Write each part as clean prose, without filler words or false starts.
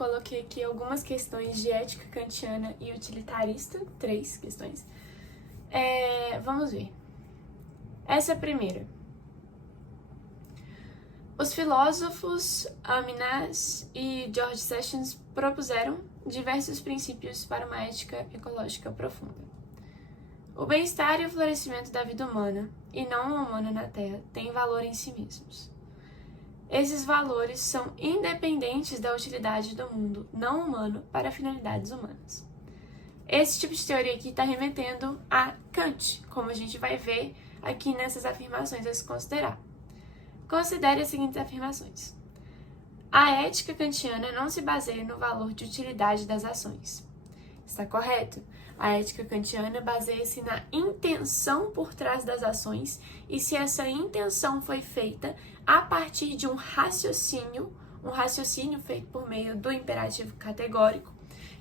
coloquei aqui algumas questões de ética kantiana e utilitarista, 3 questões. Vamos ver. Essa é a primeira. Os filósofos Amynas e George Sessions propuseram diversos princípios para uma ética ecológica profunda. O bem-estar e o florescimento da vida humana, e não humana na Terra, têm valor em si mesmos. Esses valores são independentes da utilidade do mundo não humano para finalidades humanas. Esse tipo de teoria aqui está remetendo a Kant, como a gente vai ver aqui nessas afirmações a se considerar. Considere as seguintes afirmações. A ética kantiana não se baseia no valor de utilidade das ações. Está correto? A ética kantiana baseia-se na intenção por trás das ações e se essa intenção foi feita a partir de um raciocínio feito por meio do imperativo categórico,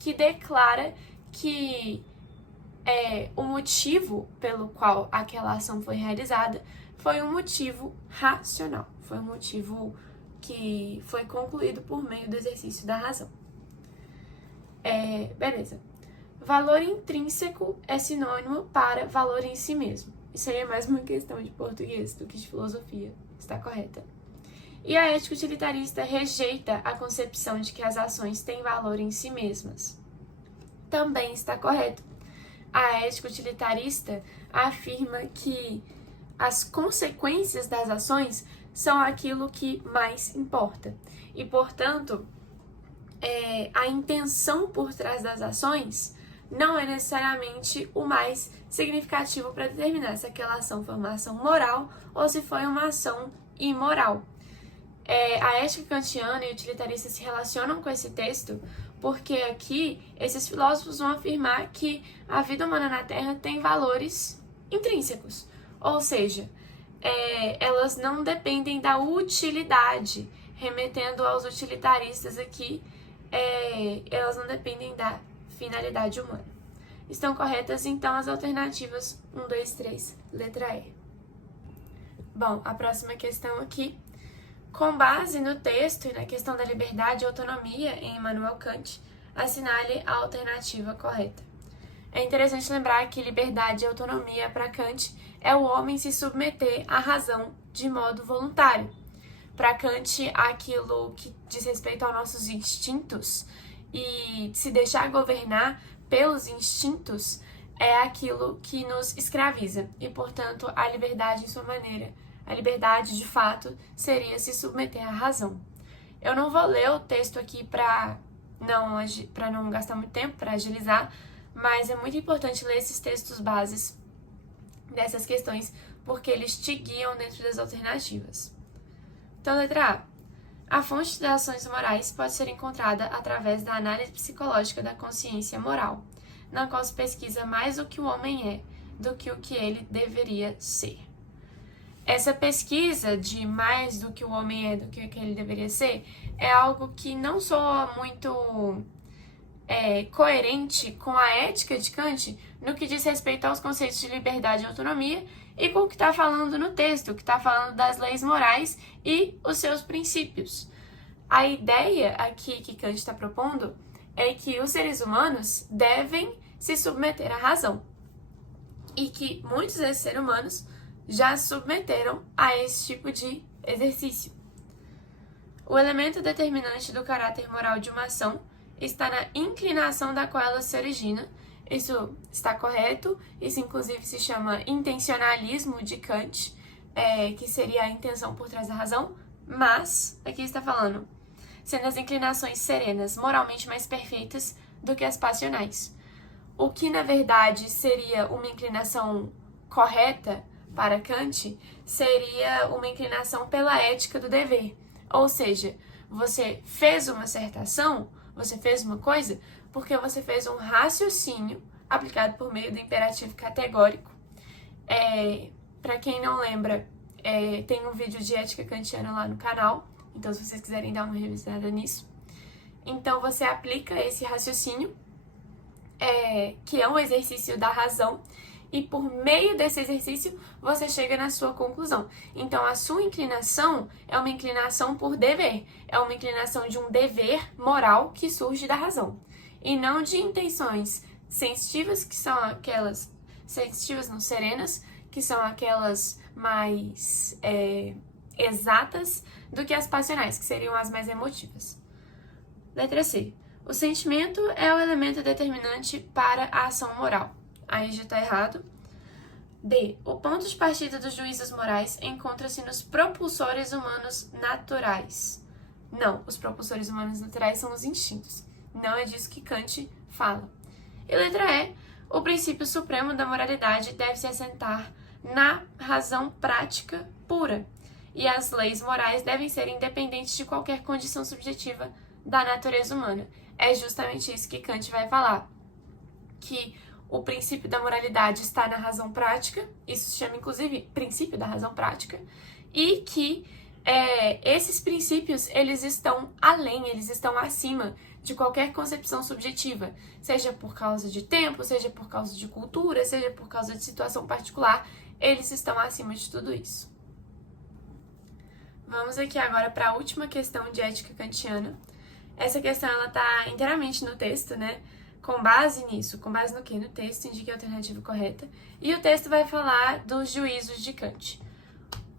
que declara que o motivo pelo qual aquela ação foi realizada foi um motivo racional, foi um motivo que foi concluído por meio do exercício da razão. Beleza. Valor intrínseco é sinônimo para valor em si mesmo. Isso aí é mais uma questão de português do que de filosofia. Está correta. E a ética utilitarista rejeita a concepção de que as ações têm valor em si mesmas. Também está correto. A ética utilitarista afirma que as consequências das ações são aquilo que mais importa. E, portanto, a intenção por trás das ações não é necessariamente o mais significativo para determinar se aquela ação foi uma ação moral ou se foi uma ação imoral. A ética kantiana e utilitarista se relacionam com esse texto porque aqui esses filósofos vão afirmar que a vida humana na Terra tem valores intrínsecos, ou seja, elas não dependem da utilidade, remetendo aos utilitaristas aqui, elas não dependem da finalidade humana. Estão corretas, então, as alternativas 1, 2, 3, letra E. Bom, a próxima questão aqui. Com base no texto e na questão da liberdade e autonomia em Immanuel Kant, assinale a alternativa correta. É interessante lembrar que liberdade e autonomia para Kant é o homem se submeter à razão de modo voluntário. Para Kant, aquilo que diz respeito aos nossos instintos e se deixar governar pelos instintos é aquilo que nos escraviza e, portanto, a liberdade em sua maneira. A liberdade, de fato, seria se submeter à razão. Eu não vou ler o texto aqui para não gastar muito tempo, para agilizar, mas é muito importante ler esses textos bases dessas questões, porque eles te guiam dentro das alternativas. Então, letra A. A fonte das ações morais pode ser encontrada através da análise psicológica da consciência moral, na qual se pesquisa mais o que o homem é do que o que ele deveria ser. Essa pesquisa de mais do que o homem é do que o que ele deveria ser é algo que não soa muito coerente com a ética de Kant no que diz respeito aos conceitos de liberdade e autonomia e com o que está falando no texto, que está falando das leis morais e os seus princípios. A ideia aqui que Kant está propondo é que os seres humanos devem se submeter à razão e que muitos desses seres humanos já se submeteram a esse tipo de exercício. O elemento determinante do caráter moral de uma ação está na inclinação da qual ela se origina. Isso está correto, isso inclusive se chama intencionalismo de Kant, que seria a intenção por trás da razão, mas aqui está falando, sendo as inclinações serenas moralmente mais perfeitas do que as passionais. O que na verdade seria uma inclinação correta para Kant seria uma inclinação pela ética do dever. Ou seja, você fez uma certa ação, você fez uma coisa, porque você fez um raciocínio aplicado por meio do imperativo categórico. Para quem não lembra, tem um vídeo de ética kantiana lá no canal, então se vocês quiserem dar uma revisada nisso. Então você aplica esse raciocínio, que é um exercício da razão, e por meio desse exercício você chega na sua conclusão. Então a sua inclinação é uma inclinação por dever, é uma inclinação de um dever moral que surge da razão, e não de intenções sensitivas, que são aquelas sensitivas não serenas, que são aquelas mais exatas, do que as passionais, que seriam as mais emotivas. Letra C. O sentimento é o elemento determinante para a ação moral. Aí já está errado. D. O ponto de partida dos juízos morais encontra-se nos propulsores humanos naturais. Não, os propulsores humanos naturais são os instintos. Não é disso que Kant fala. E letra E. O princípio supremo da moralidade deve se assentar na razão prática pura, e as leis morais devem ser independentes de qualquer condição subjetiva da natureza humana. É justamente isso que Kant vai falar, que o princípio da moralidade está na razão prática, isso se chama inclusive princípio da razão prática, e que esses princípios, eles estão além, eles estão acima de qualquer concepção subjetiva, seja por causa de tempo, seja por causa de cultura, seja por causa de situação particular, eles estão acima de tudo isso. Vamos aqui agora para a última questão de ética kantiana. Essa questão ela está inteiramente no texto, né? Com base nisso, com base no quê? No texto, indique a alternativa correta. E o texto vai falar dos juízos de Kant.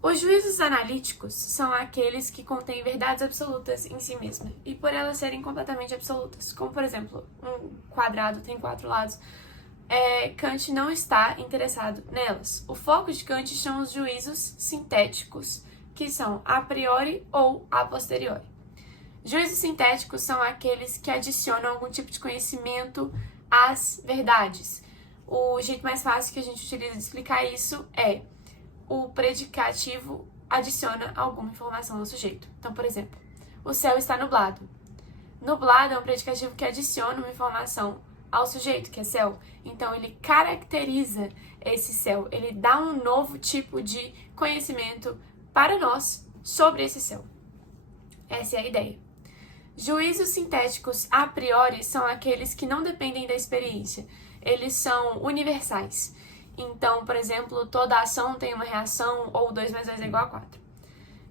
Os juízos analíticos são aqueles que contêm verdades absolutas em si mesmas, e por elas serem completamente absolutas, como por exemplo, um quadrado tem 4 lados, Kant não está interessado nelas. O foco de Kant são os juízos sintéticos, que são a priori ou a posteriori. Juízos sintéticos são aqueles que adicionam algum tipo de conhecimento às verdades. O jeito mais fácil que a gente utiliza de explicar isso é o predicativo adiciona alguma informação ao sujeito. Então, por exemplo, o céu está nublado. Nublado é um predicativo que adiciona uma informação ao sujeito, que é céu. Então, ele caracteriza esse céu, ele dá um novo tipo de conhecimento para nós sobre esse céu. Essa é a ideia. Juízos sintéticos a priori são aqueles que não dependem da experiência. Eles são universais. Então, por exemplo, toda ação tem uma reação, ou 2 mais 2 é igual a 4.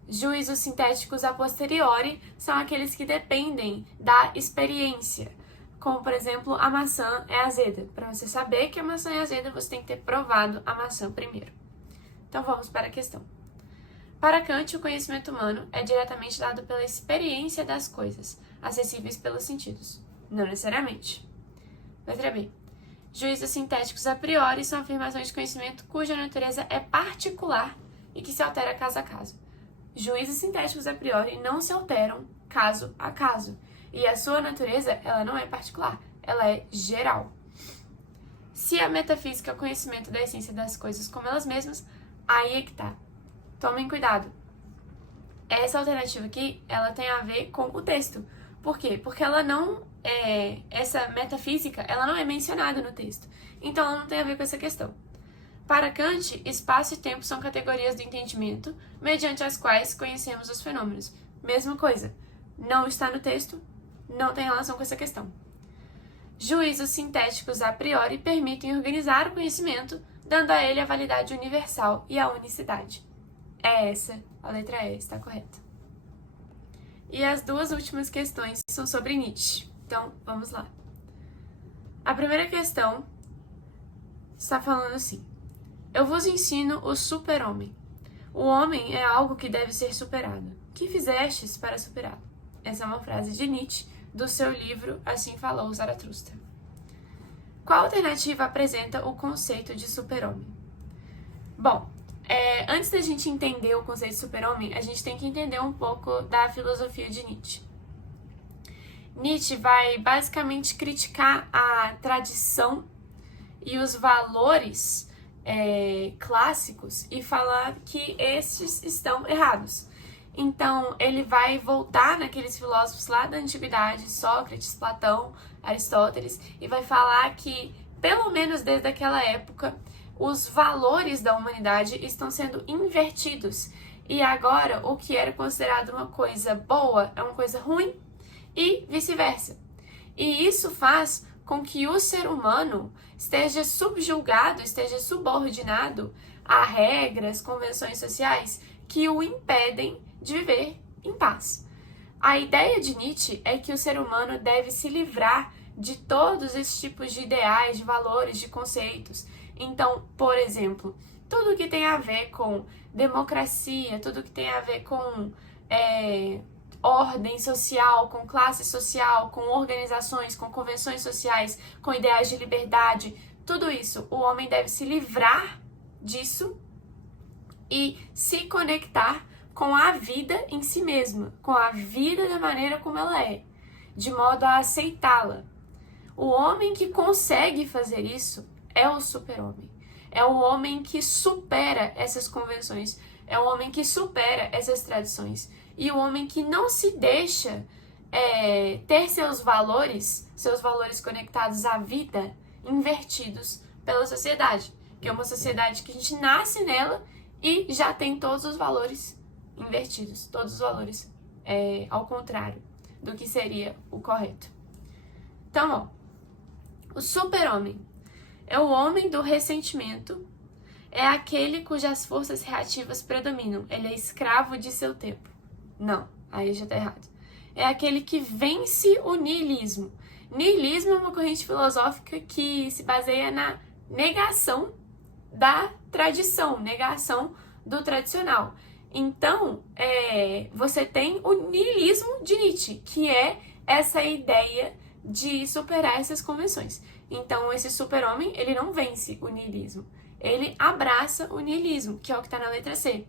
Juízos sintéticos a posteriori são aqueles que dependem da experiência. Como, por exemplo, a maçã é azeda. Para você saber que a maçã é azeda, você tem que ter provado a maçã primeiro. Então, vamos para a questão. Para Kant, o conhecimento humano é diretamente dado pela experiência das coisas, acessíveis pelos sentidos. Não necessariamente. Letra B. Juízos sintéticos a priori são afirmações de conhecimento cuja natureza é particular e que se altera caso a caso. Juízos sintéticos a priori não se alteram caso a caso. E a sua natureza, ela não é particular, ela é geral. Se a metafísica é o conhecimento da essência das coisas como elas mesmas, aí é que tá. Tomem cuidado. Essa alternativa aqui, ela tem a ver com o texto. Por quê? Porque ela não essa metafísica, ela não é mencionada no texto. Então, ela não tem a ver com essa questão. Para Kant, espaço e tempo são categorias do entendimento, mediante as quais conhecemos os fenômenos. Mesma coisa. Não está no texto, não tem relação com essa questão. Juízos sintéticos a priori permitem organizar o conhecimento, dando a ele a validade universal e a unicidade. É essa, a letra E está correta. E as 2 últimas questões são sobre Nietzsche. Então, vamos lá. A primeira questão está falando assim: eu vos ensino o super-homem. O homem é algo que deve ser superado. Que fizestes para superá-lo? Essa é uma frase de Nietzsche, do seu livro Assim Falou Zaratustra. Qual alternativa apresenta o conceito de super-homem? Bom, antes da gente entender o conceito de super-homem, a gente tem que entender um pouco da filosofia de Nietzsche. Nietzsche vai basicamente criticar a tradição e os valores clássicos e falar que estes estão errados. Então, ele vai voltar naqueles filósofos lá da antiguidade, Sócrates, Platão, Aristóteles, e vai falar que, pelo menos desde aquela época, os valores da humanidade estão sendo invertidos. E agora, o que era considerado uma coisa boa é uma coisa ruim e vice-versa. E isso faz com que o ser humano esteja subjugado, esteja subordinado a regras, convenções sociais que o impedem de viver em paz. A ideia de Nietzsche é que o ser humano deve se livrar de todos esses tipos de ideais, de valores, de conceitos. Então, por exemplo, tudo que tem a ver com democracia, tudo que tem a ver com ordem social, com classe social, com organizações, com convenções sociais, com ideais de liberdade, tudo isso, o homem deve se livrar disso e se conectar com a vida em si mesma, com a vida da maneira como ela é, de modo a aceitá-la. O homem que consegue fazer isso é o super-homem. É o homem que supera essas convenções, é o homem que supera essas tradições. E o homem que não se deixa ter seus valores conectados à vida, invertidos pela sociedade. Que é uma sociedade que a gente nasce nela e já tem todos os valores invertidos, todos os valores ao contrário do que seria o correto. Então, o super-homem é o homem do ressentimento, é aquele cujas forças reativas predominam, ele é escravo de seu tempo. Não, aí já tá errado. É aquele que vence o niilismo. Niilismo é uma corrente filosófica que se baseia na negação da tradição, negação do tradicional. Então, você tem o niilismo de Nietzsche, que é essa ideia de superar essas convenções. Então, esse super-homem, ele não vence o niilismo. Ele abraça o niilismo, que é o que está na letra C.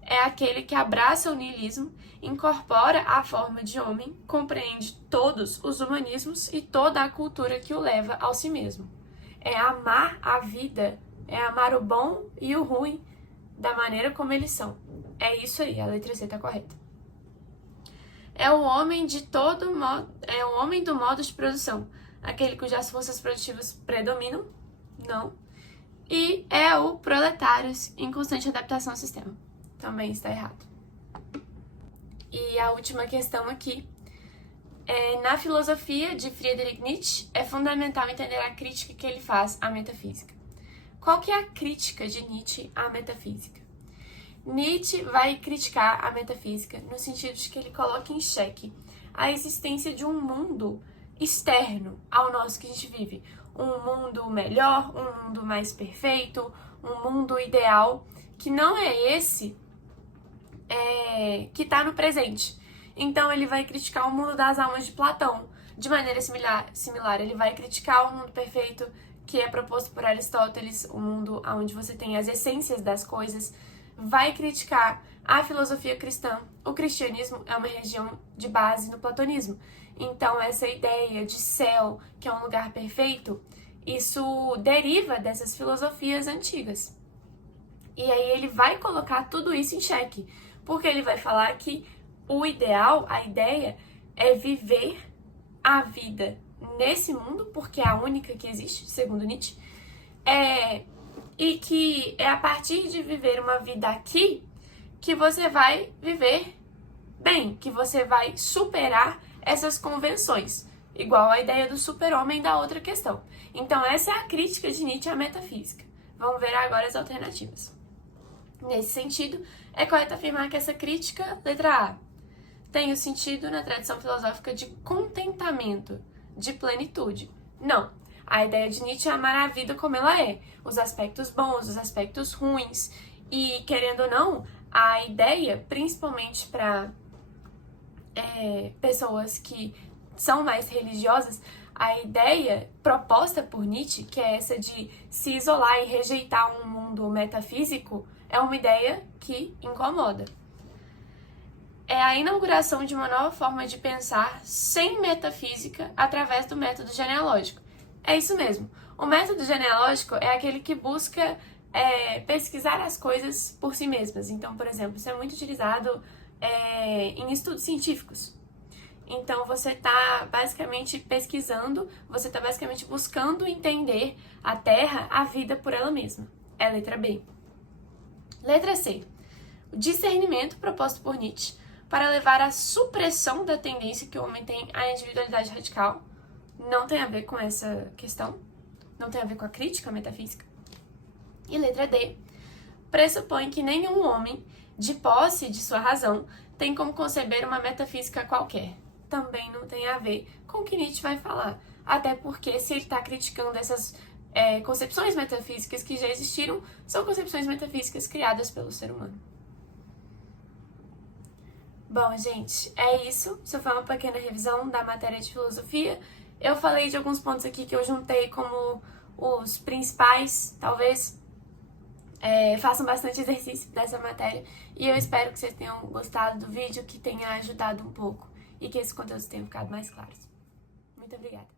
É aquele que abraça o niilismo, incorpora a forma de homem, compreende todos os humanismos e toda a cultura que o leva ao si mesmo. É amar a vida, é amar o bom e o ruim da maneira como eles são. É isso aí, a letra C está correta. É o homem de todo modo, é o homem do modo de produção, aquele cujas forças produtivas predominam, não. E é o proletários em constante adaptação ao sistema. Também está errado. E a última questão aqui. Na filosofia de Friedrich Nietzsche, é fundamental entender a crítica que ele faz à metafísica. Qual que é a crítica de Nietzsche à metafísica? Nietzsche vai criticar a metafísica no sentido de que ele coloca em xeque a existência de um mundo externo ao nosso que a gente vive. Um mundo melhor, um mundo mais perfeito, um mundo ideal, que não é esse que está no presente. Então ele vai criticar o mundo das almas de Platão. De maneira similar, ele vai criticar o mundo perfeito que é proposto por Aristóteles, o mundo onde você tem as essências das coisas. Vai criticar a filosofia cristã. O cristianismo é uma religião de base no platonismo. Então essa ideia de céu, que é um lugar perfeito, isso deriva dessas filosofias antigas. E aí ele vai colocar tudo isso em xeque, porque ele vai falar que o ideal, a ideia, é viver a vida nesse mundo, porque é a única que existe, segundo Nietzsche, e que é a partir de viver uma vida aqui que você vai viver bem, que você vai superar essas convenções, igual a ideia do super-homem da outra questão. Então essa é a crítica de Nietzsche à metafísica. Vamos ver agora as alternativas. Nesse sentido, é correto afirmar que essa crítica, letra A, tem o sentido na tradição filosófica de contentamento, de plenitude. Não. A ideia de Nietzsche é amar a vida como ela é, os aspectos bons, os aspectos ruins. E, querendo ou não, a ideia, principalmente para pessoas que são mais religiosas, a ideia proposta por Nietzsche, que é essa de se isolar e rejeitar um mundo metafísico, é uma ideia que incomoda. É a inauguração de uma nova forma de pensar sem metafísica através do método genealógico. É isso mesmo. O método genealógico é aquele que busca pesquisar as coisas por si mesmas. Então, por exemplo, isso é muito utilizado em estudos científicos. Então, você está basicamente pesquisando, você está basicamente buscando entender a Terra, a vida por ela mesma. É a letra B. Letra C. O discernimento proposto por Nietzsche para levar à supressão da tendência que o homem tem à individualidade radical. não tem a ver com essa questão, não tem a ver com a crítica metafísica. E letra D, pressupõe que nenhum homem, de posse de sua razão, tem como conceber uma metafísica qualquer. Também não tem a ver com o que Nietzsche vai falar. Até porque, se ele está criticando essas concepções metafísicas que já existiram, são concepções metafísicas criadas pelo ser humano. Bom, gente, é isso. Isso foi uma pequena revisão da matéria de filosofia. Eu falei de alguns pontos aqui que eu juntei como os principais, talvez façam bastante exercício dessa matéria. E eu espero que vocês tenham gostado do vídeo, que tenha ajudado um pouco e que esses conteúdos tenham ficado mais claros. Muito obrigada.